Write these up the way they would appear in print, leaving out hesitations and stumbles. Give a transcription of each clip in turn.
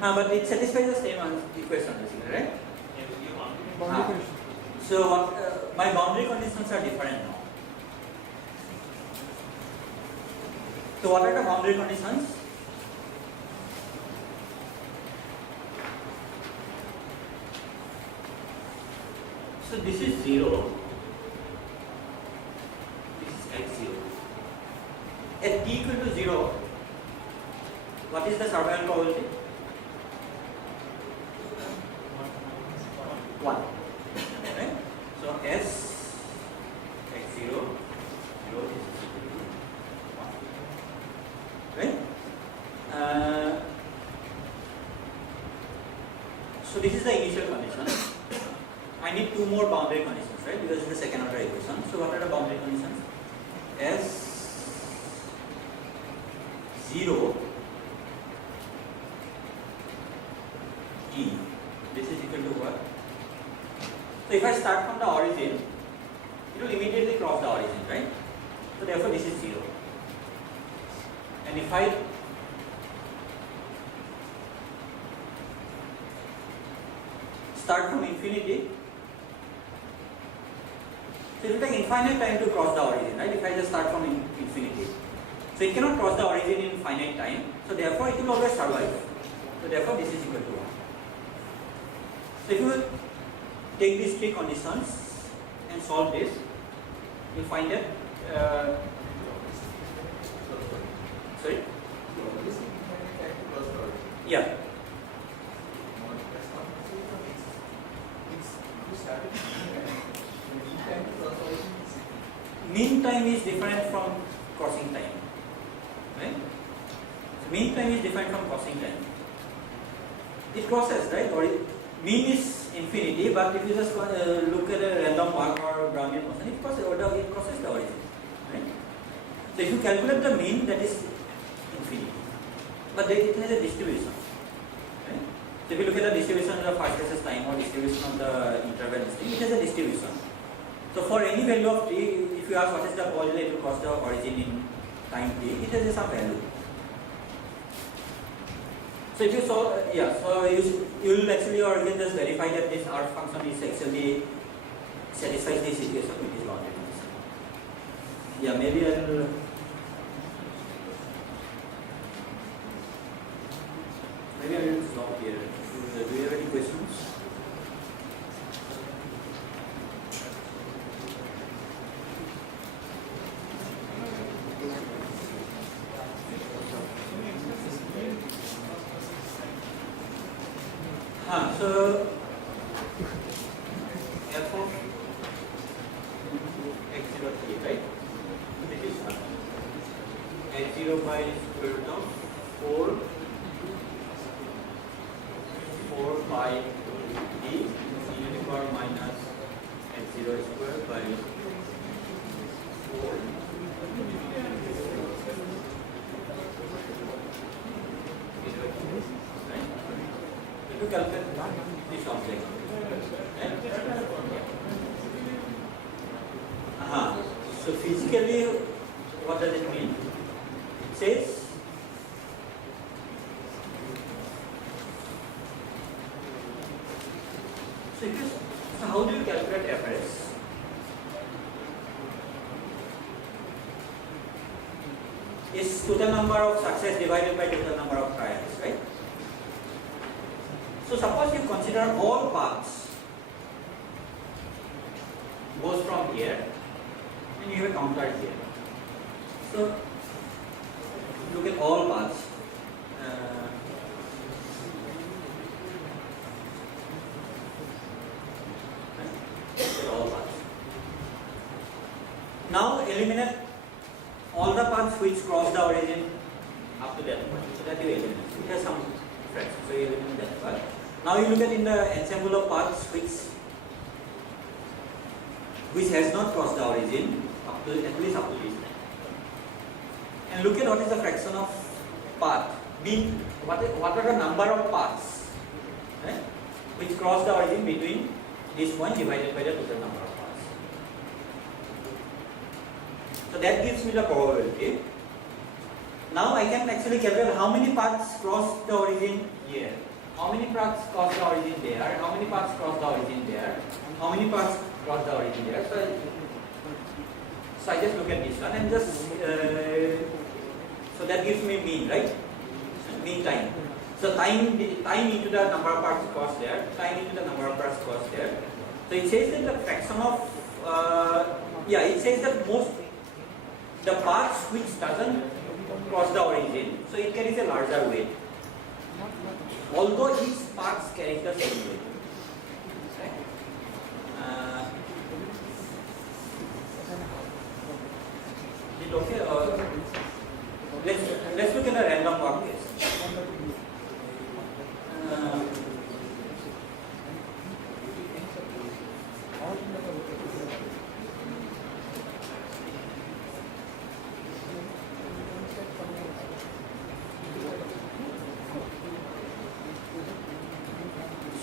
But it satisfies the same equation basically, right? So my boundary conditions are different now. So what are the boundary conditions? So this is 0. This is x0. At t equal to 0, what is the survival probability? 1. Right? So S x0, 0 is equal to 1. Right? So this is the initial condition. I need 2 more boundary conditions, right? Because it's the second order equation. So what are the boundary conditions? S 0 E. This is equal to what? So if I start from the origin, it will immediately cross the origin, right? So therefore this is 0. And if I start from infinity, so it will take infinite time to cross the origin, right? If I just start from infinity. So it cannot cross the origin in finite time, so therefore it will always survive. So therefore this is equal to 1. So if you take these 3 conditions and solve this, you find that sorry? Yeah. Mean time is different from crossing time, right? So mean time is different from crossing time. It crosses, right? Or mean is infinity, but if you just look at a random walk or Brownian motion, it crosses the origin, right? So if you calculate the mean, that is infinity, but then it has a distribution, right? So if you look at the distribution of the first versus time or distribution of the interval, it has a distribution. So for any value of t, if you ask what is the probability to cross the origin in time t, it has some value. So if you saw, so you will actually, or you can just verify that this R function is actually satisfies this equation with this boundary condition. Yeah, maybe I will. Maybe I will stop here. Do you have any questions? So f of x0 t, right? This is x0 by square root of 4 pi d e to the power minus x0 square by 4 to calculate this object. So physically, what does it mean? It says so how do you calculate FRS? Is total number of success divided by total number of trials, right? So suppose you consider all paths goes from here and you have a counter here. So look at all paths. Look at all paths. Now eliminate all the paths which cross the origin up to that point. So that you eliminate. It has some fraction. So you eliminate that part. Now you look at in the ensemble of paths which has not crossed the origin up to at least up to this time. And look at what is the fraction of path. What are the number of paths, right, which cross the origin between this point divided by the total number of paths. So that gives me the probability Now I can actually calculate how many paths cross the origin here. How many paths cross the origin there? How many paths cross the origin there? How many paths cross the origin there? So I just look at this one and just so that gives me mean, right? Mean time. So time into the number of paths crossed there. Time into the number of paths crossed there. So it says that the fraction of it says that the paths which doesn't cross the origin, so it carries a larger weight. Although each path carries the same weight. Is it okay? Let's look at a random walk case.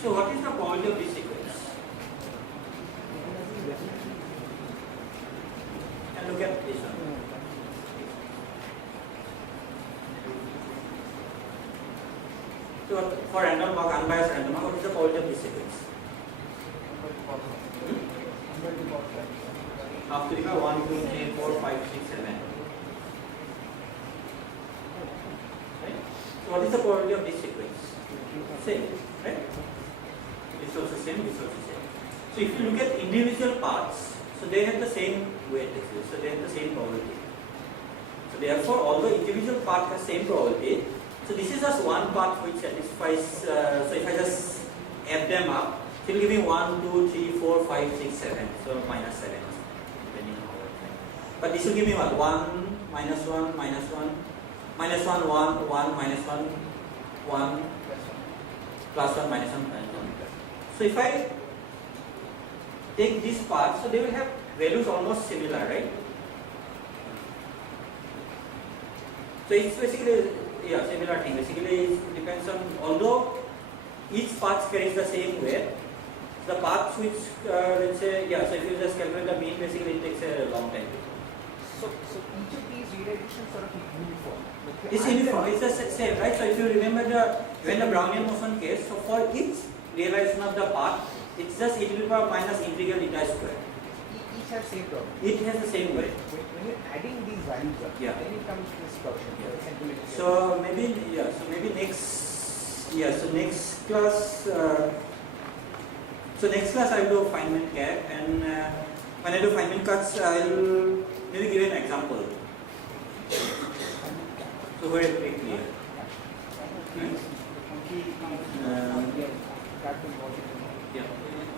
So what is the probability of this sequence? And look at this one. So for random walk, unbiased random walk, what is the probability of this sequence? Half to the power 1, 2, 3, 4, 5, 6, 7. Right? So what is the probability of this sequence? Same, right? This also same, this also same. So if you look at individual paths, so they have the same weight actually, so they have the same probability. So therefore, although individual path has same probability, so this is just one path which satisfies, so if I just add them up, it will give me 1, 2, 3, 4, 5, 6, 7, so minus 7 or something, depending on how I think. But this will give me what? 1, minus 1, minus 1, minus 1, 1, 1, minus 1, 1, plus 1, minus 1, minus 1. So if I take this path, so they will have values almost similar, right? So it's basically, similar thing. Basically, it depends on, although each path carries the same weight, the paths which, let's say, so if you just calculate the mean, basically it takes a long time. So each of these realizations are uniform. It's uniform, it's the same, right? So if you remember when the Brownian motion case, so for each realization of the path, it's just e to the power minus integral eta square. Each has same problem. It has the same weight. When you're adding these values up, then it comes to this function. So maybe next class. So next class I will do Feynman cat, and when I do Feynman cuts, I will maybe give an example. So very quickly.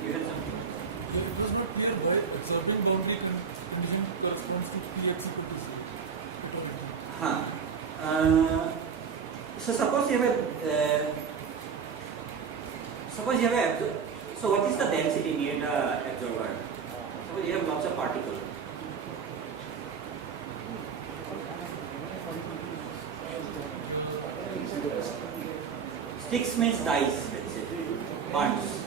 You had something? It was not clear why absorbing boundary condition corresponds to Px equal to 0. So suppose you have so what is the density near the absorber? Suppose you have lots of particles. Sticks means dice, let's say, parts.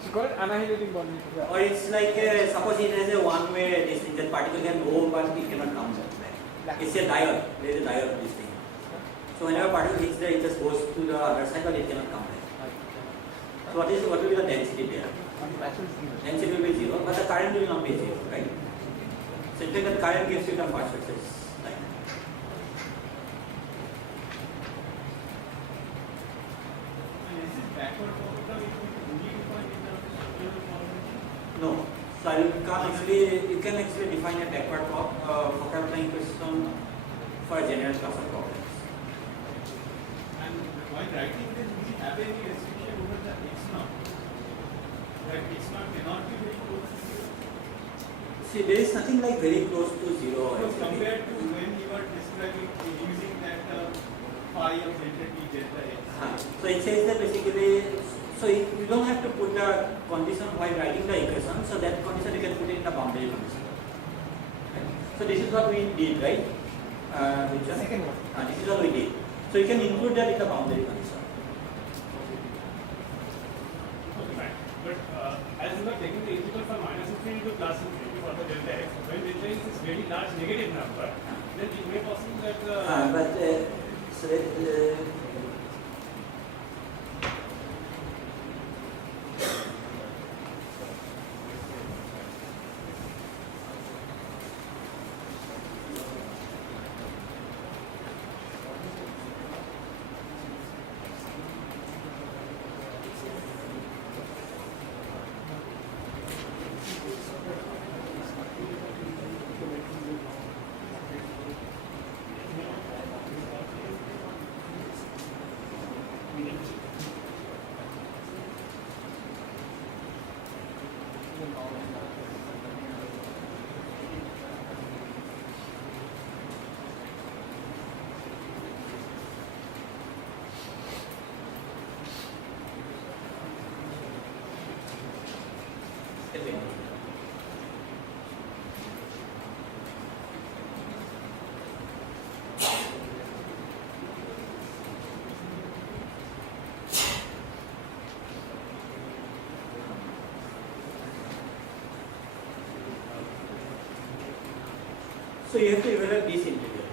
It's called annihilating boundary. Or it's like, suppose it has a one-way this thing, that particle can go but it cannot come back. It's a diode, there is a diode of this thing. So whenever particle hits there, it just goes to the other side but it cannot come back. So what will be the density there? Density will be 0, but the current will not be 0, right? So in fact the current gives you the first versus like that. No. So you can actually define a backward focal plank question for a general class of problems. And while writing this, do we have any restriction over the x0? That x0 cannot be very close to 0? See, there is nothing like very close to 0. So compared to when you are describing using that phi of delta t delta x. So it says that basically, so you don't have to put the condition while writing the equation, so that condition you can put it in the boundary condition. Right? So this is what we did, right? Which one? Second one. This is what we did. So you can include that in the boundary condition. Okay, fine. But as you are taking the integral from -∞ to +∞ for the delta x, when delta x is very large negative number, then it may So you have to evaluate this integral.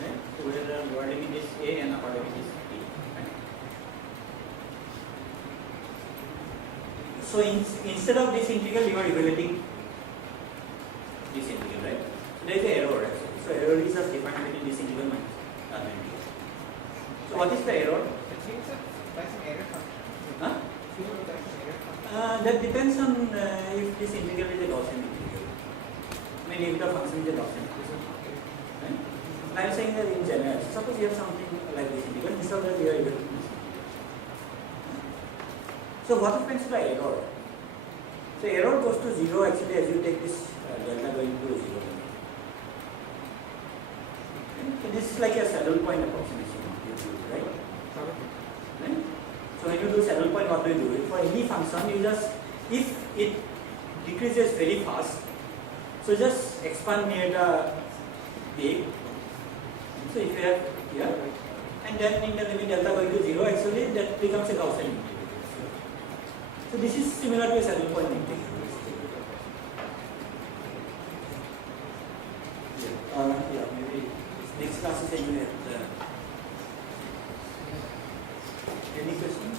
Right? So where your limit is a and upper limit is b. Right? So instead of this integral, you are evaluating this integral, right? So there is an error actually. So error is just defined between this integral minus other integral. So what is the error? It means that that's an error function. Huh? That's an error function. That depends on if this integral is a Gaussian integral. I mean, if the function is a Gaussian integral. Right? I am saying that in general. Suppose you have something like this integral, instead of that you are evaluating this integral. So what happens by error? So error goes to 0 actually as you take this delta going to 0. Okay? So this is like a saddle point approximation, right? Right? So when you do saddle point, what do you do? For any function, you just, if it decreases very fast, so just expand near the peak. So if you have here, and then in the limit delta going to 0, actually that becomes a Gaussian integral. So this is similar to a saddle point integral. Yeah, maybe next class is anyway. Any questions?